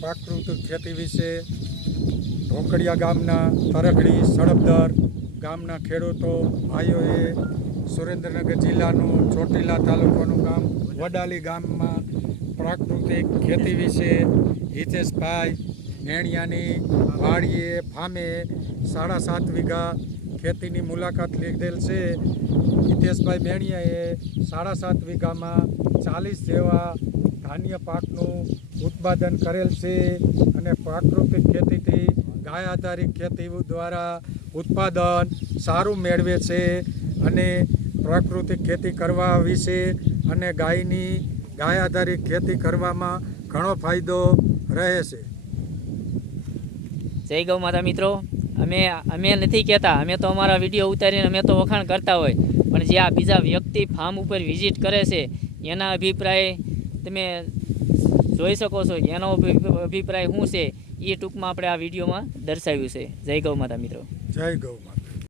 પ્રાકૃતિક ખેતી વિશે ઢોકળિયા ગામના તરખડી સળબદર ગામના ખેડૂતો ભાઈઓએ સુરેન્દ્રનગર જિલ્લાનું ચોટીલા તાલુકાનું ગામ વડાલી ગામમાં પ્રાકૃતિક ખેતી વિશે હિતેશભાઈ મેણિયાની વાડીએ ફામે 7.5 વીઘા ખેતીની મુલાકાત લીધેલ છે. હિતેશભાઈ મેણિયાએ 7.5 વીઘામાં 40 જેવા ધાન્ય પાકનું ઉત્પાદન કરેલ છે અને પ્રાકૃતિક ખેતીથી ગાય આધારિત ખેતી દ્વારા ઉત્પાદન સારું મેળવે છે અને પ્રાકૃતિક ખેતી કરવા વિશે અને ગાય આધારિત ખેતી કરવામાં ઘણો ફાયદો રહે છે. જય ગૌ માતા મિત્રો, અમે નથી કહેતા, અમે તો અમારા વિડીયો ઉતારીને અમે તો વખાણ કરતા હોય, પણ જે આ બીજા વ્યક્તિ ફાર્મ ઉપર વિઝિટ કરે છે એના અભિપ્રાય તમે જોઈ શકો છો. એનો અભિપ્રાય શું છે એ ટૂંકમાં આપણે આ વિડીયોમાં દર્શાવ્યું છે. જય ગૌ માતા મિત્રો. જય ગૌ માતા.